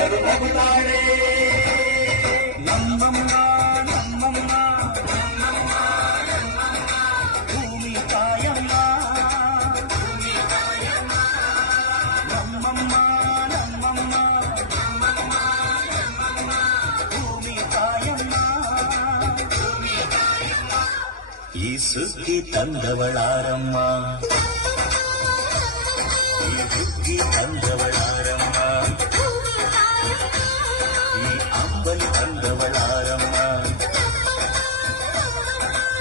ಎಲ್ಲರೂ ನಗುತ್ತಾರೆ. ನಮ್ಮಮ್ಮ ನಮ್ಮಮ್ಮ ಭೂಮಿ ತಾಯಮ್ಮ, ನಮ್ಮಮ್ಮ ನಮ್ಮಮ್ಮ ಭೂಮಿ ತಾಯಮ್ಮ. ಈ ಸುದ್ದಿ ತಂದವಳಾರಮ್ಮ, ಈ ಹುಗ್ಗಿ ತಂದವಳಾರಮ್ಮ, ಈ ಅಂಬಲಿ ತಂದವಳಾರಮ್ಮ,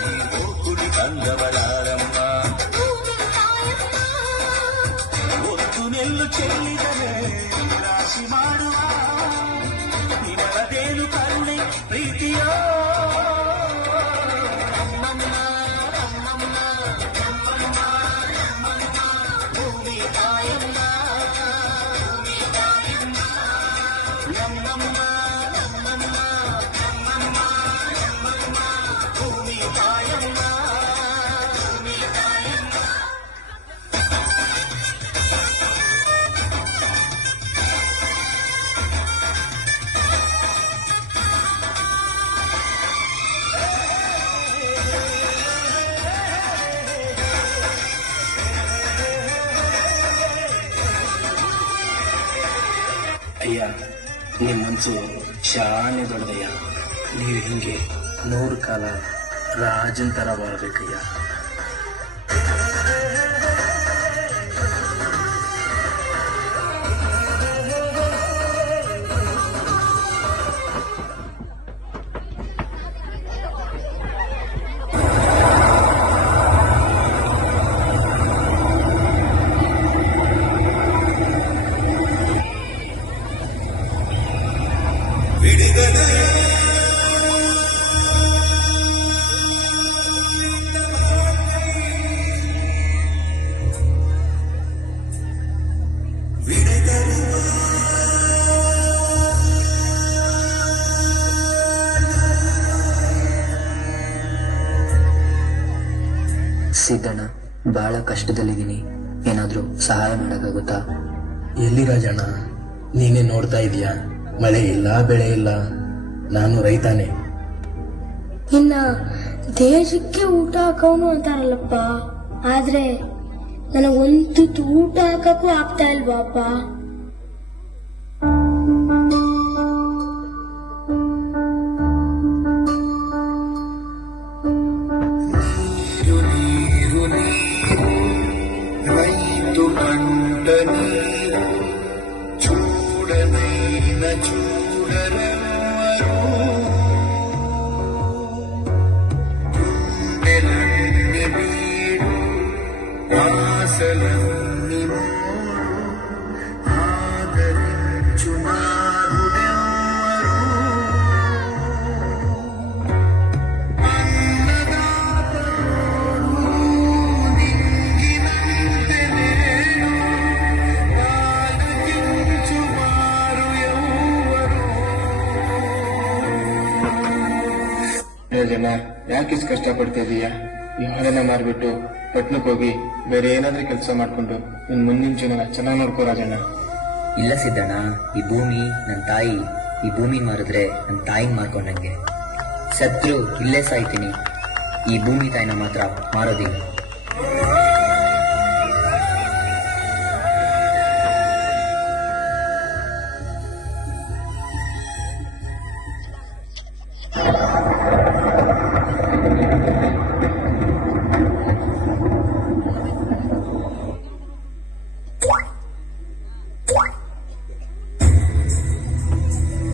ಈ ಗೋಕುಳಿ ತಂದವಳಾರಮ್ಮ. ಒತ್ತು ನೆಲ್ಲು ಚೆಲ್ಲಿದರೆ ರಾಶಿ ಮಾಡುವ ನಿಮಗದೇನು ಕರುಣೆ ಪ್ರೀತಿಯೋ. ಅಯ್ಯ, ನಿಮ್ಮ ಮನಸ್ಸು ಶಾನೆ ದೊಡ್ಡದಯ್ಯ. ನೀವು ಹಿಂಗೆ 100 ಕಾಲ ರಾಜನ್ ಥರ ಬಾಳ್ಬೇಕಯ್ಯ. ಸಿದ್ದಣ್ಣ, ಬಹಳ ಕಷ್ಟದಲ್ಲಿದ್ದೀನಿ. ಏನಾದ್ರೂ ಸಹಾಯ ಮಾಡೋಕ್ಕಾಗುತ್ತಾ? ಎಲ್ಲಿ ರಾಜಣ್ಣ, ನೀನೇ ನೋಡ್ತಾ ಇದೀಯಾ, ಮಳೆ ಇಲ್ಲ, ಬೆಳೆ ಇಲ್ಲ. ನಾನು ರೈತಾನೆ. ಇನ್ನ ದೇಶಕ್ಕೆ ಊಟ ಹಾಕೋನು ಅಂತಾರಲ್ಲಪ್ಪ, ಆದ್ರೆ ನನಗೊಂದು ಊಟ ಹಾಕಕ್ಕೂ ಆಗ್ತಾ ಇಲ್ವಾಪ. ರೈತು ಕಂಡ ನೀರು ಚೂಡನೈನ ಚೂಡರವರು ಗುಂಡೆಲನ್ನಿ ಬೀಡು ವಾಸಲನ್ನಿ ಮೋರು ಆದರಿಂಚು ಮಾರುಡೆವರು ಜನ ಯಾಕೆ ಇಷ್ಟು ಕಷ್ಟಪಡ್ತಾ ಇದೀಯಾ? ಈ ಹೊಲನ ಮಾರ್ಬಿಟ್ಟು ಪಟ್ನಕ್ಕೆ ಹೋಗಿ ಬೇರೆ ಏನಾದ್ರೂ ಕೆಲಸ ಮಾಡ್ಕೊಂಡು ನಿನ್ ಮುಂದಿನ ಜೀವನ ಚೆನ್ನಾಗಿ ನೋಡ್ಕೋ ರಾಜಣ್ಣ. ಇಲ್ಲ ಸಿದ್ದಣ್ಣ, ಈ ಭೂಮಿ ನನ್ನ ತಾಯಿ. ಈ ಭೂಮಿ ಮಾರಿದ್ರೆ ನನ್ನ ತಾಯಿನ ಮಾರ್ಕೊಂಡಂಗೆ. ಸತ್ರು ಇಲ್ಲೇ ಸಾಯ್ತೀನಿ, ಈ ಭೂಮಿ ತಾಯಿನ ಮಾತ್ರ ಮಾರೋದಿಲ್ಲ.